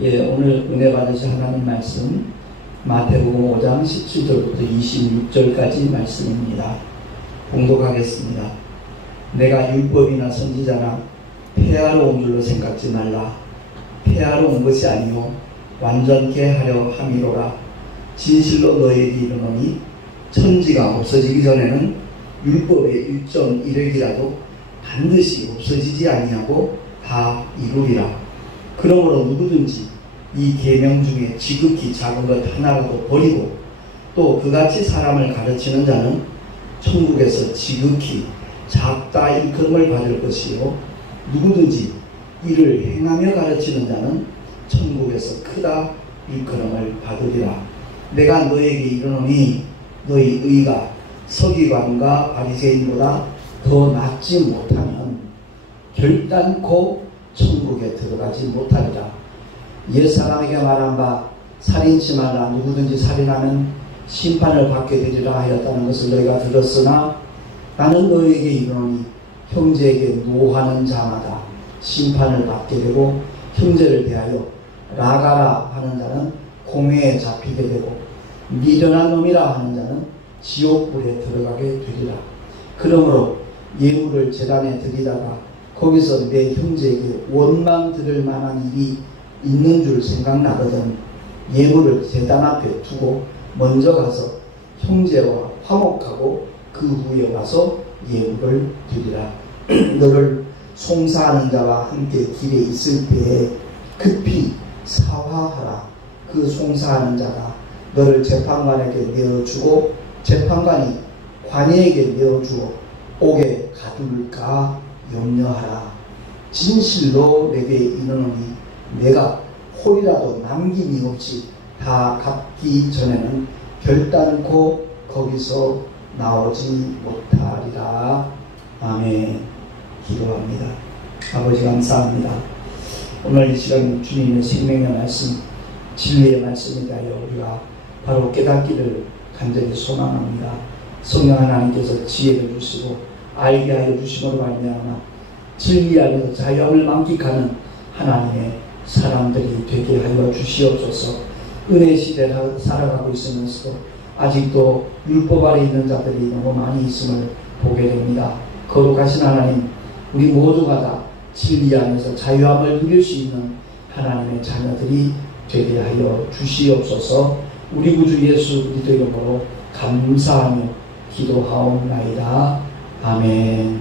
오늘 은혜 받으실 하나님 말씀 마태복음 5장 17절부터 26절까지 말씀입니다. 봉독하겠습니다. 내가 율법이나 선지자나 폐하러 온 줄로 생각지 말라. 폐하러 온 것이 아니요 완전케 하려 함이로라. 진실로 너희에게 이르노니 천지가 없어지기 전에는 율법의 일정 이르기라도 반드시 없어지지 아니하고 다 이루리라. 그러므로 누구든지 이 계명 중에 지극히 작은 것 하나라도 버리고 또 그같이 사람을 가르치는 자는 천국에서 지극히 작다 일컬음을 받을 것이요 누구든지 이를 행하며 가르치는 자는 천국에서 크다 일컬음을 받으리라. 내가 너에게 이르노니 너희 의가 서기관과 바리새인보다 더 낫지 못하면 결단코 천국에 들어가지 못하리라. 옛사람에게 말한 바 살인치 말라. 누구든지 살인하면 심판을 받게 되리라 하였다는 것을 너희가 들었으나 나는 너희에게 이르노니 형제에게 노하는 자마다 심판을 받게 되고 형제를 대하여 라가라 하는 자는 공회에 잡히게 되고 미련한 놈이라 하는 자는 지옥불에 들어가게 되리라. 그러므로 예물을 제단에 드리다가 거기서 내 형제에게 원망 들을 만한 일이 있는 줄 생각나거든 예물을 제단 앞에 두고 먼저 가서 형제와 화목하고 그 후에 와서 예물을 드리라. 너를 송사하는 자와 함께 길에 있을 때에 급히 사화하라. 그 송사하는 자가 너를 재판관에게 내어주고 재판관이 관이에게 내어주어 옥에 가둘까 염려하라. 진실로 내게 이르노니 내가 홀이라도 남김이 없이 다 갚기 전에는 결단코 거기서 나오지 못하리라. 아멘. 기도합니다. 아버지 감사합니다. 오늘 이 시간 주님의 생명의 말씀 진리의 말씀에 대하여 우리가 바로 깨닫기를 간절히 소망합니다. 성령 하나님께서 지혜를 주시고 알게 하여 주심으로 말미암아 진리 안에서 자유함을 만끽하는 하나님의 사람들이 되게 하여 주시옵소서. 은혜 시대에 살아가고 있으면서도 아직도 율법 아래 있는 자들이 너무 많이 있음을 보게 됩니다. 거룩하신 하나님, 우리 모두가 다 진리 안에서 자유함을 누릴 수 있는 하나님의 자녀들이 되게 하여 주시옵소서. 우리 구주 예수 그리스도 이름으로 감사하며 기도하옵나이다. 아멘.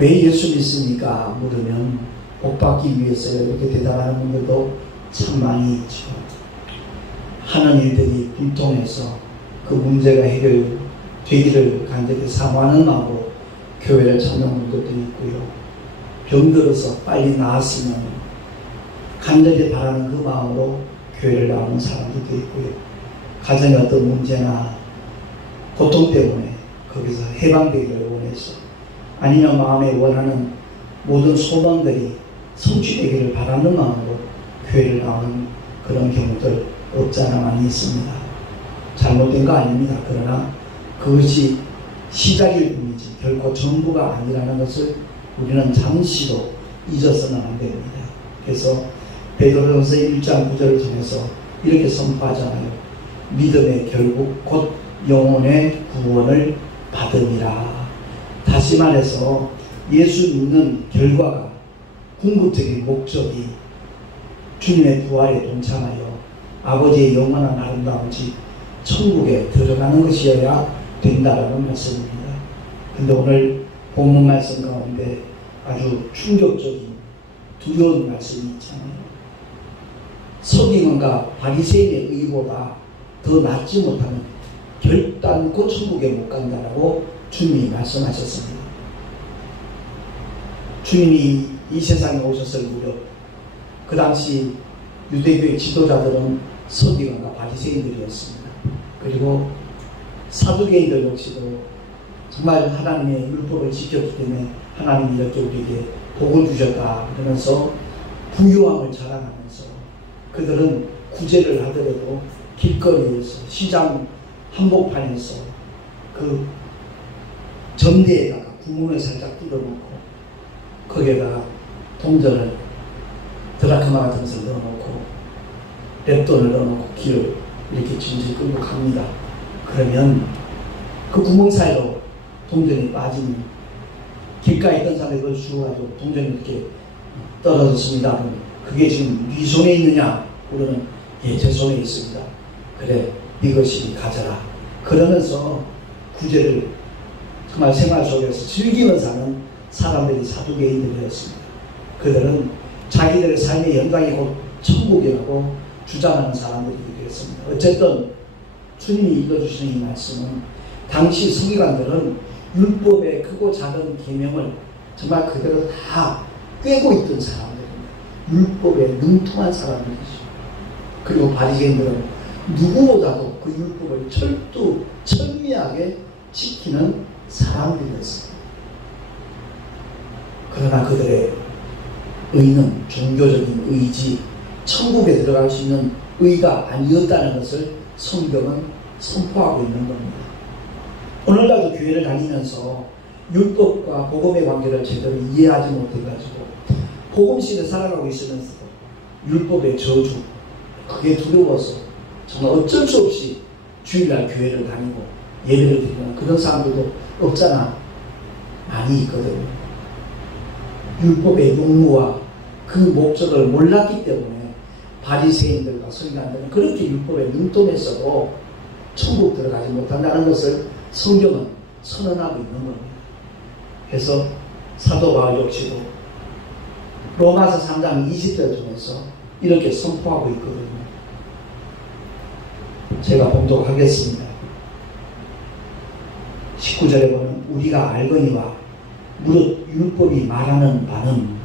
왜 예수 믿습니까? 물으면 복받기 위해서요. 이렇게 대답하는 분들도 참 많이 있죠. 하는 일들이 불통해서 그 문제가 해결되기를 간절히 사모하는 마음으로 교회를 찾는 분들도 있고요. 병들어서 빨리 나았으면 간절히 바라는 그 마음으로 교회를 나오는 사람들도 있고요. 가정의 어떤 문제나 고통 때문에 거기서 해방되기를 원해서 아니면 마음에 원하는 모든 소망들이 성취되기를 바라는 마음으로 교회를 나오는 그런 경우들 없지 않아 많이 있습니다. 잘못된 거 아닙니다. 그러나 그것이 시작일 뿐이지 결코 전부가 아니라는 것을 우리는 잠시도 잊어서는 안 됩니다. 그래서 베드로전서 1장 9절을 통해서 이렇게 선포하잖아요. 믿음의 결국 곧 영혼의 구원을 받으리라. 다시 말해서 예수 믿는 결과가 궁극적인 목적이 주님의 부활에 동참하여 아버지의 영원한 아름다운 집 천국에 들어가는 것이어야 된다라는 말씀입니다. 근데 오늘 본문 말씀 가운데 아주 충격적인 두려운 말씀이 있잖아요. 서기관과 바리새인의 의보다 더 낫지 못하면 결단코 천국에 못 간다라고 주님이 말씀하셨습니다. 주님이 이 세상에 오셨을 무렵 그 당시 유대교의 지도자들은 서기관과 바리새인들이었습니다. 그리고 사두개인들 역시도 정말 하나님의 율법을 지켰기 때문에 하나님이 이렇게 우리에게 복을 주셨다 그러면서 부유함을 자랑하면서 그들은 구제를 하더라도 길거리에서 시장 한복판에서 그 전대에다가 구멍을 살짝 뚫어놓고 거기에다가 동전을 드라크마 같은 것을 넣어놓고 랩돈을 넣어놓고 길을 이렇게 질질 끌고 갑니다. 그러면 그 구멍 사이로 동전이 빠지면 길가에 있던 사람이 그걸 주워가지고 동전이 이렇게 떨어졌습니다. 그럼 그게 지금 네 손에 있느냐? 우리는 예, 제 손에 있습니다. 그래, 이것이 가져라. 그러면서 구제를 정말 생활 속에서 즐기며 사는 사람들이 사두개인들이었습니다. 그들은 자기들의 삶의 영광이 곧 천국이라고 주장하는 사람들이 되었습니다. 어쨌든 주님이 읽어주시는 이 말씀은 당시 서기관들은 율법의 크고 작은 계명을 정말 그대로 다 꿰고 있던 사람들입니다. 율법에 능통한 사람들이죠. 그리고 바리새인들은 누구보다도 그 율법을 철미하게 지키는 사람들이었습니다. 그러나 그들의 의는 종교적인 의지, 천국에 들어갈 수 있는 의가 아니었다는 것을 성경은 선포하고 있는 겁니다. 오늘날도 교회를 다니면서 율법과 복음의 관계를 제대로 이해하지 못해가지고 복음식을 살아가고 있으면서도 율법의 저주, 그게 두려워서 정말 어쩔 수 없이 주일날 교회를 다니고 예배를 드리는 그런 사람들도 없잖아. 많이 있거든요. 율법의 용무와 그 목적을 몰랐기 때문에 바리새인들과 서기관들은 그렇게 율법에 능통했어도 천국 들어가지 못한다는 것을 성경은 선언하고 있는 겁니다. 그래서 사도 바울 역시도 로마서 3장 20절 중에서 이렇게 선포하고 있거든요. 제가 봉독하겠습니다. 19절에 보면 우리가 알거니와 무릇 율법이 말하는 바는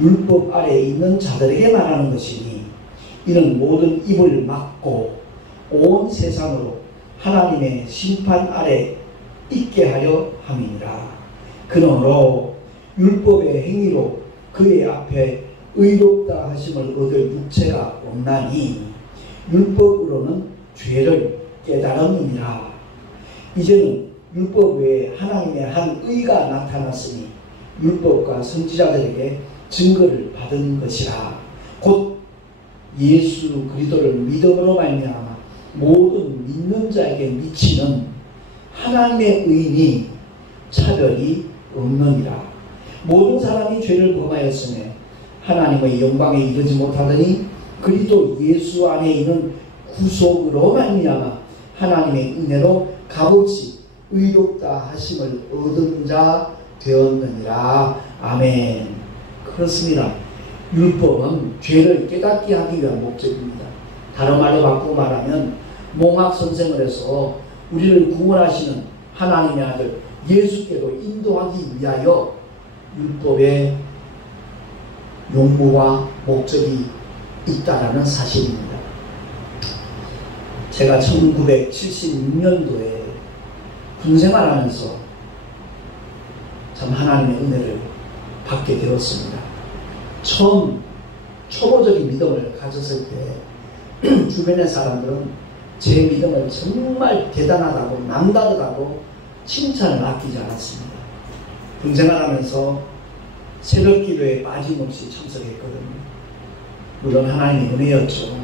율법 아래에 있는 자들에게 말하는 것이니 이는 모든 입을 막고 온 세상으로 하나님의 심판 아래 있게 하려 함이니라. 그러므로 율법의 행위로 그의 앞에 의롭다 하심을 얻을 육체가 없나니 율법으로는 죄를 깨달았느니라. 이제는 율법 외에 하나님의 한 의가 나타났으니 율법과 선지자들에게 증거를 받은 것이라. 곧 예수 그리스도를 믿음으로 말미암아 모든 믿는 자에게 미치는 하나님의 의인이 차별이 없느니라. 모든 사람이 죄를 범하였으며 하나님의 영광에 이르지 못하더니 그리스도 예수 안에 있는 구속으로 말미암아 하나님의 은혜로 값없이 의롭다 하심을 얻은 자 되었느니라. 아멘. 그렇습니다. 율법은 죄를 깨닫게 하기 위한 목적입니다. 다른 말로 바꾸고 말하면 몽학 선생을 해서 우리를 구원하시는 하나님의 아들 예수께로 인도하기 위하여 율법의 용무와 목적이 있다라는 사실입니다. 제가 1976년도에 군생활하면서 참 하나님의 은혜를 받게 되었습니다. 처음 초보적인 믿음을 가졌을 때 주변의 사람들은 제 믿음을 정말 대단하다고 남다르다고 칭찬을 아끼지 않았습니다. 군생활하면서 새벽기도에 빠짐없이 참석했거든요. 물론 하나님의 은혜였죠.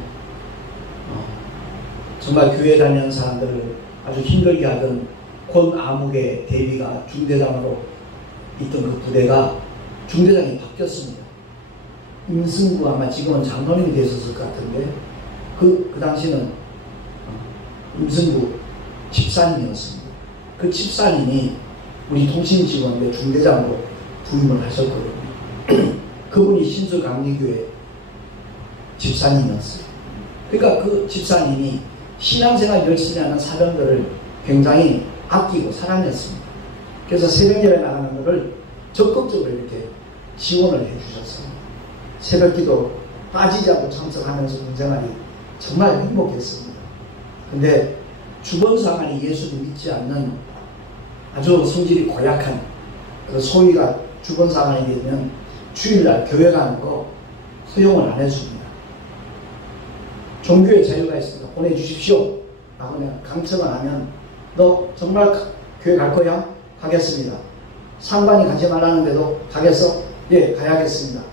정말 교회 다니는 사람들을 아주 힘들게 하던 권아묵의 대비가 중대장으로 있던 그 부대가 중대장이 바뀌었습니다. 임승구 아마 지금은 장로님이 되셨을 것 같은데 그 당시는 임승구 집사님이었습니다. 그 집사님이 우리 통신직원의 중대장으로 부임을 하셨거든요. 그분이 신설강리교회 집사님이었어요. 그러니까 그 집사님이 신앙생활 열심히 하는 사람들을 굉장히 아끼고 사랑했습니다. 그래서 새벽예배 나가는 것을 적극적으로 이렇게 지원을 해주셨어요. 새벽기도 빠지지 않고 참석하면서 군생활이 정말 행복했습니다. 근데 주변 사람이 예수를 믿지 않는 아주 성질이 고약한 그 소위가 주변 사람이 되면 주일날 교회 가는 거 허용을 안 해줍니다. 종교의 자유가 있습니다. 보내주십시오. 라고 그냥 강청을 하면 너 정말 교회 갈 거야? 가겠습니다. 상관이 가지 말라는데도 가겠어? 예, 가야겠습니다.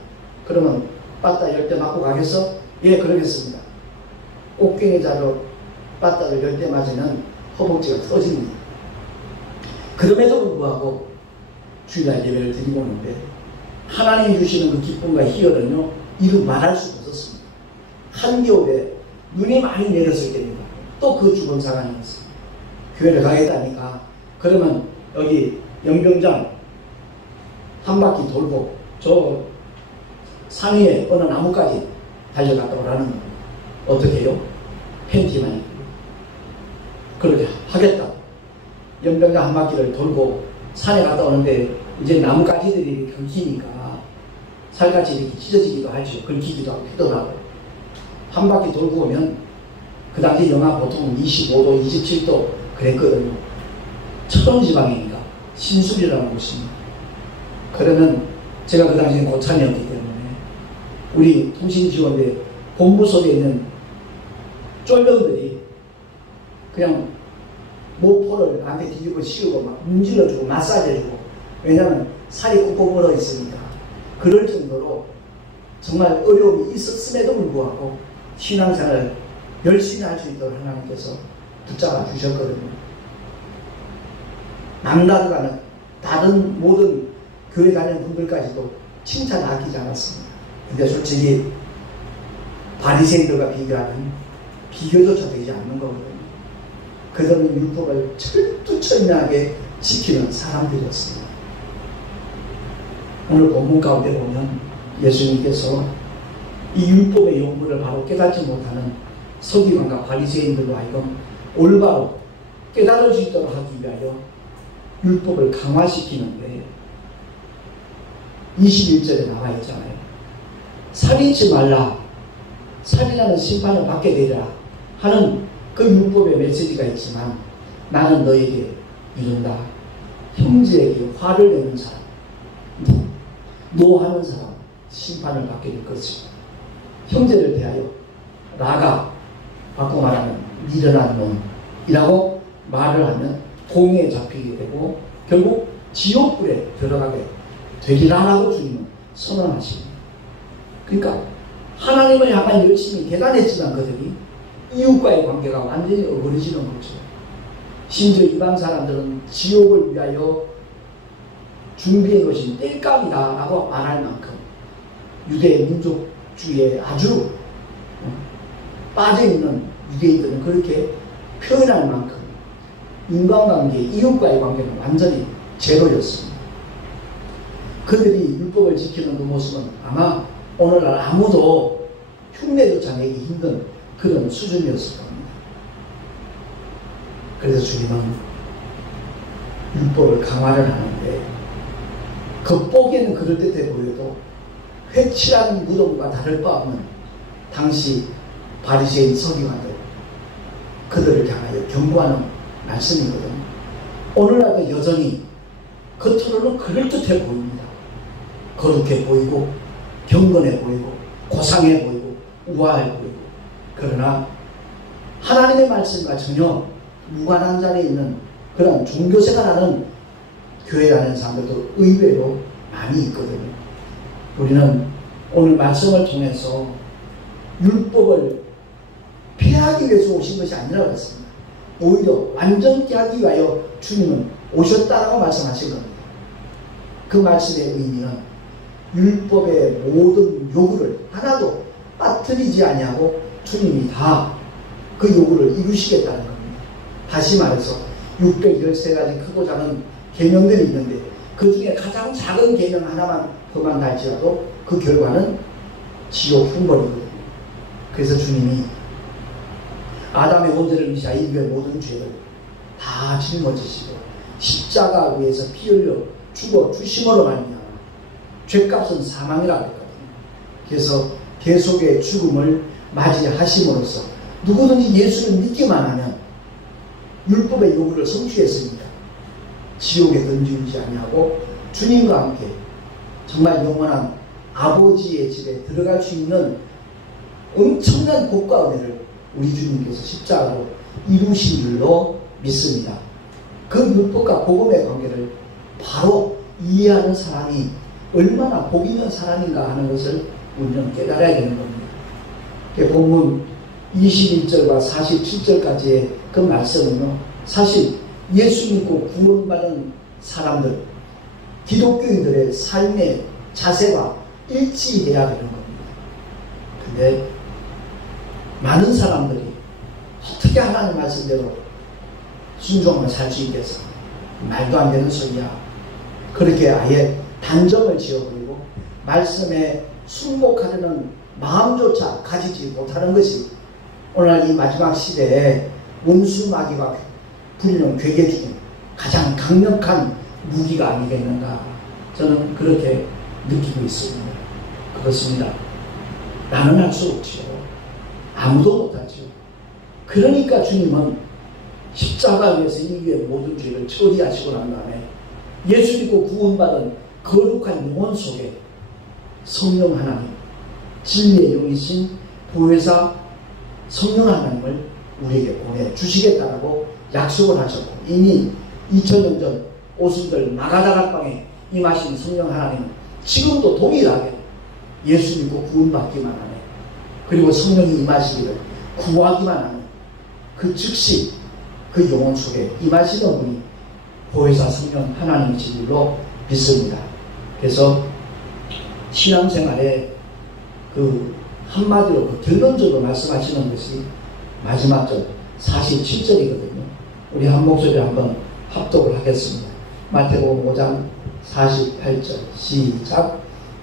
그러면 빠따 10대 맞고 가겠어? 예, 그러겠습니다. 꽃갱이 자로 빠따를 10대 맞으면 허벅지가 터집니다. 그럼에도 불구하고 주일날 예배를 드리고 오는데 하나님이 주시는 그 기쁨과 희열은요, 이루 말할 수가 없었습니다. 한겨울에 눈이 많이 내렸을 때입니다. 또 그 죽은 상황이었어요. 교회를 가겠다니까 그러면 여기 영병장 한 바퀴 돌고 저 산 위에 어느 나무까지 달려갔다 오라는 거예요. 어떻게 해요? 팬티만 입고 그렇게 하겠다. 연병장 한 바퀴를 돌고 산에 갔다 오는데 이제 나뭇가지들이 긁히니까 살같이 이렇게 찢어지기도 하죠. 긁히기도 하고 피더라고요. 한 바퀴 돌고 오면 그 당시 영하 보통 25도, 27도 그랬거든요. 천원지방이니까 신술이라는 곳입니다. 그러면 제가 그 당시에 고참이었기 때문에 우리 통신지원대 본부석에 있는 쫄병들이 그냥 모포를 나한테 뒤집어 씌우고 막 문질러주고 마사지해주고, 왜냐하면 살이 꾹꾹 얼어 있으니까. 그럴 정도로 정말 어려움이 있었음에도 불구하고 신앙생활을 열심히 할 수 있도록 하나님께서 붙잡아 주셨거든요. 남다르다는 다른 모든 교회 다니는 분들까지도 칭찬 아끼지 않았습니다. 근데 솔직히 바리새인들과 비교하면 비교조차 되지 않는 거거든요. 그들은 율법을 철두철미하게 지키는 사람들이었습니다. 오늘 본문 가운데 보면 예수님께서 이 율법의 용무를 바로 깨닫지 못하는 서기관과 바리새인들로 하여금 올바로 깨달을 수 있도록 하기 위하여 율법을 강화시키는데 21절에 나와 있잖아요. 살인치 말라, 살인하는 심판을 받게 되리라 하는 그 율법의 메시지가 있지만 나는 너에게 이른다. 형제에게 화를 내는 사람, 노하는 사람 심판을 받게 될 것이고, 형제를 대하여 라가 바꿔 말하면 미련한 놈이라고 말을 하면 공에 잡히게 되고 결국 지옥불에 들어가게 되리라라고 주님은 선언하십니다. 그러니까 하나님을 향한 열심히 대단했지만 그들이 이웃과의 관계가 완전히 어그러지는 거죠. 심지어 이방 사람들은 지옥을 위하여 준비한 것이 땔감이다 라고 말할 만큼 유대 민족주의에 아주 빠져있는 유대인들은 그렇게 표현할 만큼 인간관계, 이웃과의 관계는 완전히 제로였습니다. 그들이 율법을 지키는 그 모습은 아마 오늘날 아무도 흉내조차 내기 힘든 그런 수준이었을 겁니다. 그래서 주님은 율법을 강화를 하는데 겉보기에는 그럴듯해 보여도 회칠한 무덤과 다를 바 없는 당시 바리새인 서기관들, 그들을 향하여 경고하는 말씀이거든요. 오늘날도 여전히 겉으로는 그럴듯해 보입니다. 거룩해 보이고 경건해 보이고 고상해 보이고 우아해 보이고, 그러나 하나님의 말씀과 전혀 무관한 자리에 있는 그런 종교생활하는 교회 다니는 사람들도 의외로 많이 있거든요. 우리는 오늘 말씀을 통해서 율법을 피하기 위해서 오신 것이 아니라 그렇습니다. 오히려 완전히 하기 위하여 주님은 오셨다라고 말씀하신 겁니다. 그 말씀의 의미는 율법의 모든 요구를 하나도 빠뜨리지 아니하고 주님이 다 그 요구를 이루시겠다는 겁니다. 다시 말해서 613가지 크고 작은 계명들이 있는데 그 중에 가장 작은 계명 하나만 범한다 할지라도 그 결과는 지옥 훈벌이거든요. 그래서 주님이 아담의 원죄를 위시하 인류의 모든 죄를 다 짊어지시고 십자가 위에서 피 흘려 죽어 주심으로 말미암아 죄값은 사망이라고 했거든요. 그래서 대속의 죽음을 맞이하심으로써 누구든지 예수를 믿기만 하면 율법의 요구를 성취했으니까 지옥에 던지지 아니하고 주님과 함께 정말 영원한 아버지의 집에 들어갈 수 있는 엄청난 복과 은혜를 우리 주님께서 십자가로 이루신 줄로 믿습니다. 그 율법과 복음의 관계를 바로 이해하는 사람이 얼마나 복 있는 사람인가 하는 것을 우리는 깨달아야 되는 겁니다. 본문 21절과 47절까지의 그 말씀은요, 사실 예수 믿고 구원받은 사람들, 기독교인들의 삶의 자세와 일치해야 되는 겁니다. 근데 많은 사람들이 어떻게 하나님 말씀대로 순종을 살 수 있겠어? 말도 안 되는 소리야. 그렇게 아예 단정을 지어버리고 말씀에 순복하려는 마음조차 가지지 못하는 것이 오늘날 이 마지막 시대에 원수마귀가 부리는 괴계 중에 가장 강력한 무기가 아니겠는가, 저는 그렇게 느끼고 있습니다. 그렇습니다. 나는 할 수 없지요. 아무도 못하지요. 그러니까 주님은 십자가 위에서 이 위에 모든 죄를 처리하시고 난 다음에 예수 믿고 구원받은 거룩한 영혼 속에 성령 하나님, 진리의 영이신 보혜사 성령 하나님을 우리에게 보내주시겠다라고 약속을 하셨고, 이미 2000년 전 오순절 마가다락방에 임하신 성령 하나님은 지금도 동일하게 예수 믿고 구원받기만 하네, 그리고 성령이 임하시기를 구하기만 하는 그 즉시 그 영혼 속에 임하시는 분이 보혜사 성령 하나님이신 줄로 믿습니다. 그래서 신앙생활에 그 한마디로 그 결론적으로 말씀하시는 것이 마지막 절 47절이거든요. 우리 한 목소리로 한번 합독을 하겠습니다. 마태복음 5장 48절 시작.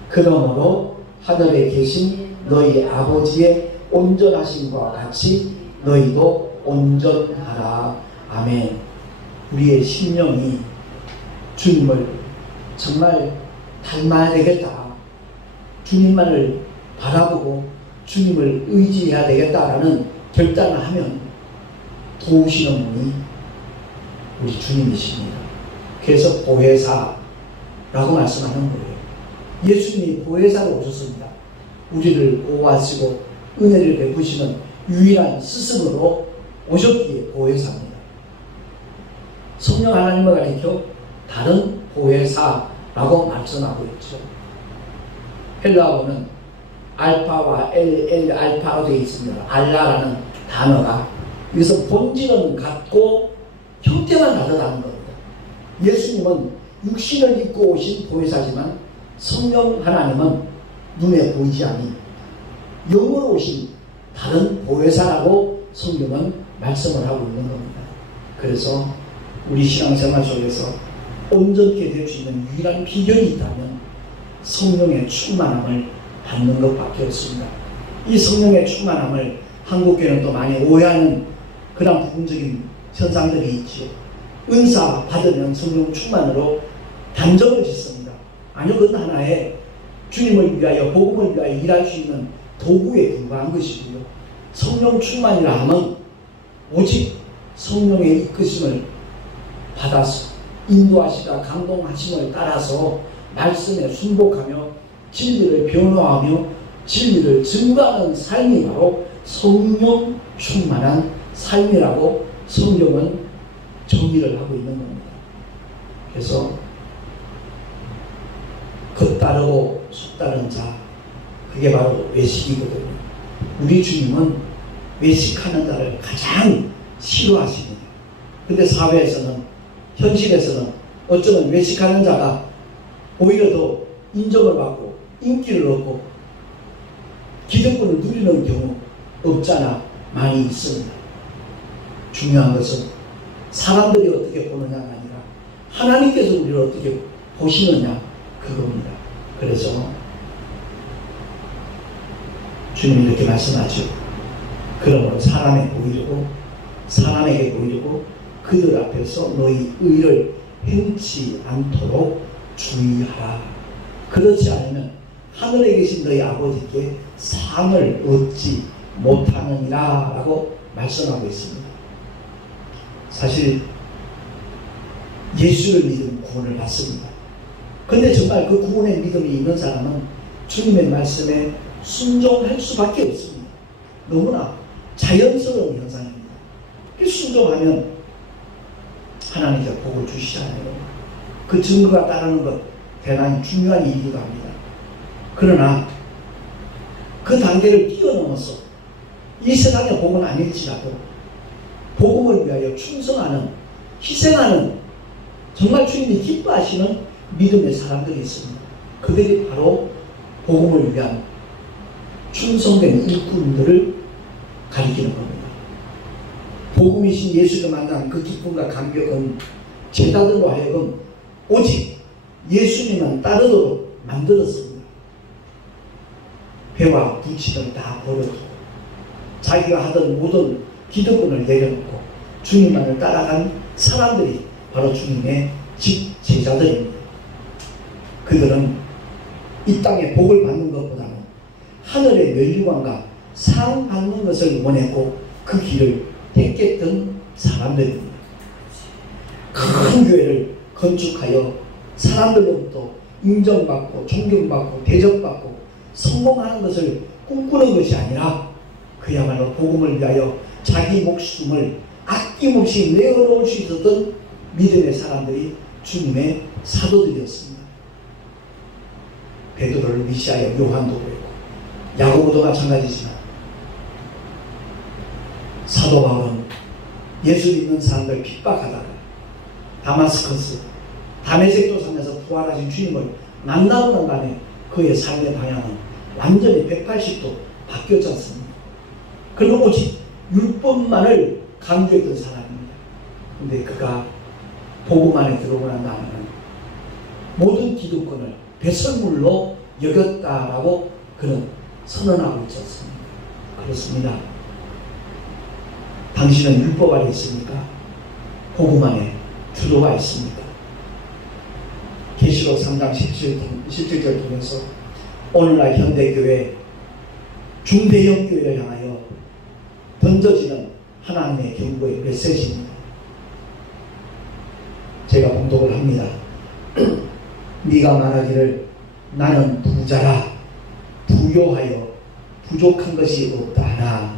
그러므로 하늘에 계신 너희 아버지의 온전하심과 같이 너희도 온전하라. 아멘. 우리의 심령이 주님을 정말 닮아야 되겠다, 주님만을 바라보고 주님을 의지해야 되겠다라는 결단을 하면 도우시는 분이 우리 주님이십니다. 그래서 보혜사라고 말씀하는 거예요. 예수님이 보혜사로 오셨습니다. 우리를 보호하시고 은혜를 베푸시는 유일한 스승으로 오셨기에 보혜사입니다. 성령 하나님을 가리켜 다른 보혜사라고 말씀하고 있죠. 헬라어는 알파와 알파로 되어 있습니다. 알라라는 단어가 여기서 본질은 같고 형태만 다르다는 겁니다. 예수님은 육신을 입고 오신 보혜사지만 성령 하나님은 눈에 보이지 않니 영으로 오신 다른 보혜사라고 성경은 말씀을 하고 있는 겁니다. 그래서 우리 신앙생활 속에서 온전케 될 수 있는 유일한 비결이 있다면 성령의 충만함을 받는 것밖에 없습니다. 이 성령의 충만함을 한국교회는 또 많이 오해하는 그런 부분적인 현상들이 있지요. 은사 받으면 성령 충만으로 단정을 짓습니다. 아니요, 그건 하나의 주님을 위하여 복음을 위하여 일할 수 있는 도구에 불과한 것이고요. 성령 충만이라 하면 오직 성령의 이끄심을 받아서 인도하시다 감동하심을 따라서 말씀에 순복하며 진리를 변호하며 진리를 증거하는 삶이 바로 성령 충만한 삶이라고 성경은 정의를 하고 있는 겁니다. 그래서 겉다르고 속다른 자, 그게 바로 외식이거든요. 우리 주님은 외식하는 자를 가장 싫어하십니다. 근데 사회에서는, 현실에서는 어쩌면 외식하는 자가 오히려 더 인정을 받고 인기를 얻고 기득권을 누리는 경우 없잖아 많이 있습니다. 중요한 것은 사람들이 어떻게 보느냐가 아니라 하나님께서 우리를 어떻게 보시느냐, 그겁니다. 그래서 주님이 이렇게 말씀하죠. 그러므로 사람에게 보이려고 그들 앞에서 너희 의를 행치 않도록 주의하라. 그렇지 않으면 하늘에 계신 너희 아버지께 상을 얻지 못하느니라 라고 말씀하고 있습니다. 사실 예수를 믿으면 구원을 받습니다. 그런데 정말 그 구원의 믿음이 있는 사람은 주님의 말씀에 순종할 수밖에 없습니다. 너무나 자연스러운 현상입니다. 순종하면 하나님께서 복을 주시잖아요. 그 증거가 따르는 것 대단히 중요한 일이기도 합니다. 그러나 그 단계를 뛰어넘어서 이 세상의 복은 아닐지라도 복음을 위하여 충성하는, 희생하는, 정말 주님이 기뻐하시는 믿음의 사람들이 있습니다. 그들이 바로 복음을 위한 충성된 일꾼들을 가리키는 겁니다. 복음이신 예수를 만난 그 기쁨과 감격은 제자들로 하여금 오직 예수님만 따르도록 만들었습니다. 회와 부치를 다 버려두고 자기가 하던 모든 기득권을 내려놓고 주님만을 따라간 사람들이 바로 주님의 제자들입니다. 그들은 이 땅에 복을 받는 것보다는 하늘의 면류관과 상 받는 것을 원했고 그 길을 택했던 사람들입니다. 큰 교회를 건축하여 사람들로부터 인정받고 존경받고 대접받고 성공하는 것을 꿈꾸는 것이 아니라 그야말로 복음을 위하여 자기 목숨을 아낌없이 내어놓을 수 있었던 믿음의 사람들이 주님의 사도들이었습니다. 베드로를 위시하여 요한도 그랬고 야고보도 마찬가지지만 사도 바울은 예수 믿는 사람들 핍박하다가 다마스커스 다메섹 도상에서 부활하신 주님을 만나고 난 다음에 그의 삶의 방향은 완전히 180도 바뀌었지 않습니까? 그는 오직 율법만을 강조했던 사람입니다. 근데 그가 복음 안에 들어오고 난 다음에는 모든 기득권을 배설물로 여겼다라고 그는 선언하고 있지 않습니까? 그렇습니다. 당신은 율법 안에 있습니까? 복음 안에 들어와 있습니까? 계시록 3장 17절 통해서 오늘날 현대교회 중대형 교회를 향하여 던져지는 하나님의 경고의 메시지입니다. 제가 봉독을 합니다. 네가 말하기를 나는 부자라 부요하여 부족한 것이 없다 하나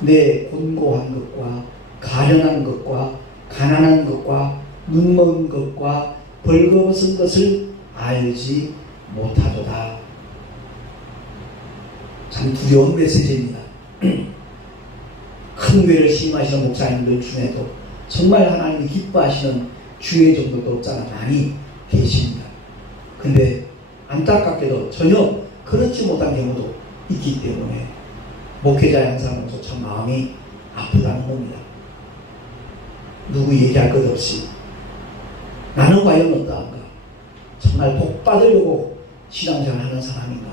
내 곤고한 것과 가련한 것과 가난한 것과 눈먼 것과 벌거벗은 것을 알지 못하도다. 참 두려운 메시지입니다. 큰 교회를 심하시는 목사님들 중에도 정말 하나님이 기뻐하시는 주의 정도도 없잖아 많이 계십니다. 근데 안타깝게도 전혀 그렇지 못한 경우도 있기 때문에 목회자 양상으로서 참 마음이 아프다는 겁니다. 누구 얘기할 것 없이 나는 과연 어떠한가? 정말 복 받으려고 신앙생활 하는 사람인가?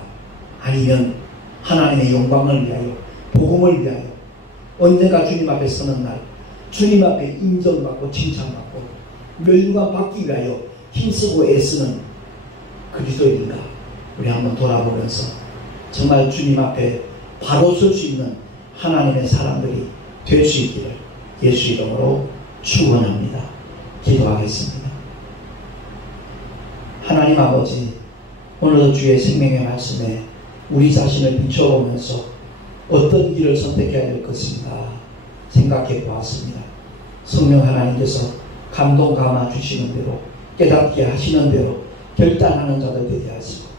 아니면 하나님의 영광을 위하여 복음을 위하여 언젠가 주님 앞에 서는 날 주님 앞에 인정받고 칭찬받고 멸류관 받기 위하여 힘쓰고 애쓰는 그리스도인인가? 우리 한번 돌아보면서 정말 주님 앞에 바로 설 수 있는 하나님의 사람들이 될 수 있기를 예수 이름으로 축원합니다. 기도하겠습니다. 하나님 아버지, 오늘도 주의 생명의 말씀에 우리 자신을 비춰보면서 어떤 길을 선택해야 될 것인가 생각해 보았습니다. 성령 하나님께서 감동 감아 주시는 대로 깨닫게 하시는 대로 결단하는 자들 되게 하시고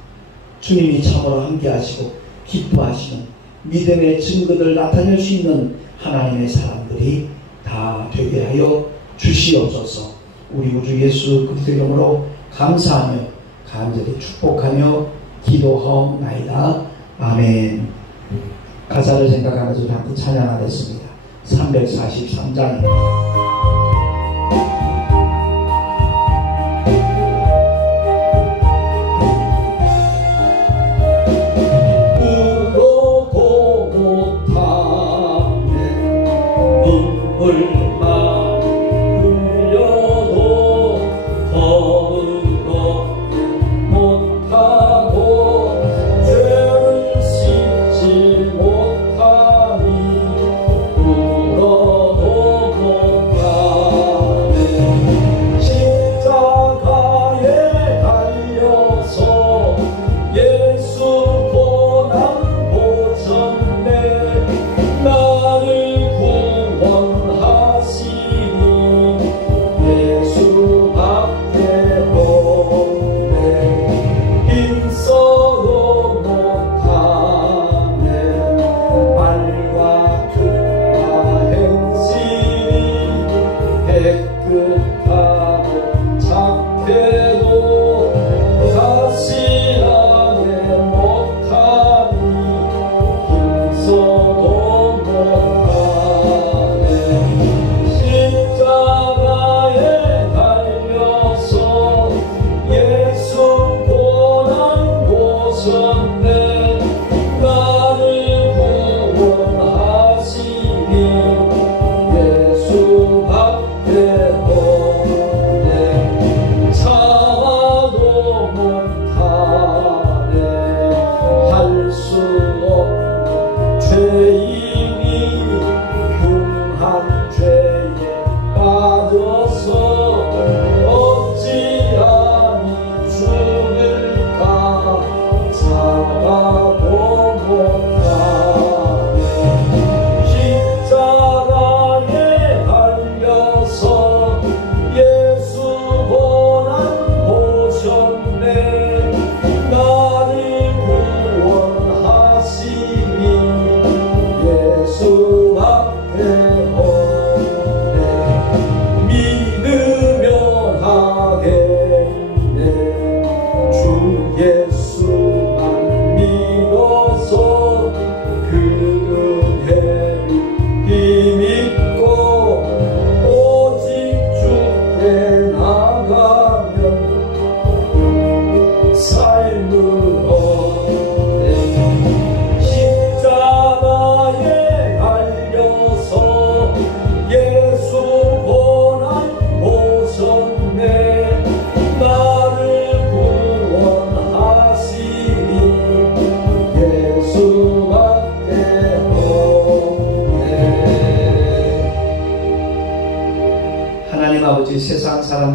주님이 참으로 함께 하시고 기뻐하시는 믿음의 증거를 나타낼 수 있는 하나님의 사람들이 다 되게 하여 주시옵소서. 우리 우주 예수 그리스도 이름으로 감사하며 간절히 축복하며 기도하옵나이다. 아멘. 가사를 생각하면서 함께 찬양하겠습니다. 343장입니다. 울어도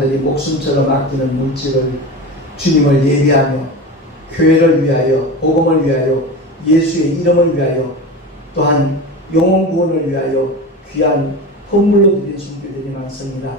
사람들이 목숨처럼 아끼는 물질을 주님을 예비하며 교회를 위하여, 복음을 위하여, 예수의 이름을 위하여, 또한 영혼 구원을 위하여 귀한 헌물로 드린 손길들이 많습니다.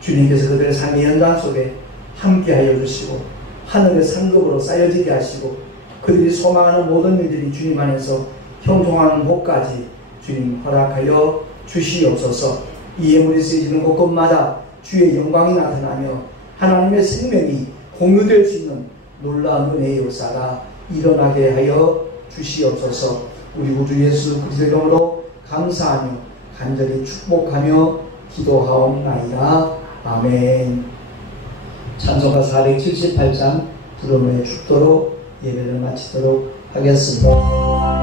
주님께서 그들의 삶의 현장 속에 함께하여 주시고 하늘의 상급으로 쌓여지게 하시고 그들이 소망하는 모든 일들이 주님 안에서 형통하는 곳까지 주님 허락하여 주시옵소서. 이 예물이 쓰여지는 곳곳마다 주의 영광이 나타나며 하나님의 생명이 공유될 수 있는 놀라운 은혜의 역사가 일어나게 하여 주시옵소서. 우리 구주 예수 그리스도의 이름으로 감사하며 간절히 축복하며 기도하옵나이다. 아멘. 찬송가 478장 부름의 축도로 예배를 마치도록 하겠습니다.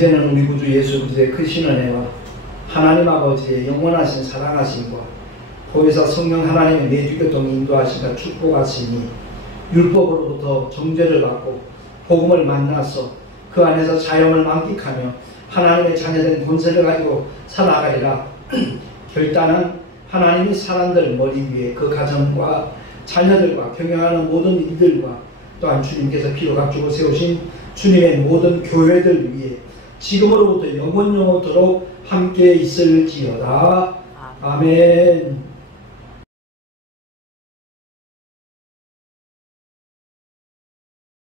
이제는 우리 구주 예수 그리스도의 크신 은혜와 하나님 아버지의 영원하신 사랑하심과 보혜사 성령 하나님의 내주교통이 인도하심과 축복하시니 율법으로부터 정죄를 받고 복음을 만나서 그 안에서 자영을 만끽하며 하나님의 자녀된 본세를 가지고 살아가리라. 결단은 하나님이 사람들 머리 위에 그 가정과 자녀들과 경영하는 모든 이들과 또한 주님께서 피로 값주고 세우신 주님의 모든 교회들 위에 지금으로부터 영원토록 함께 있을지어다. 아멘.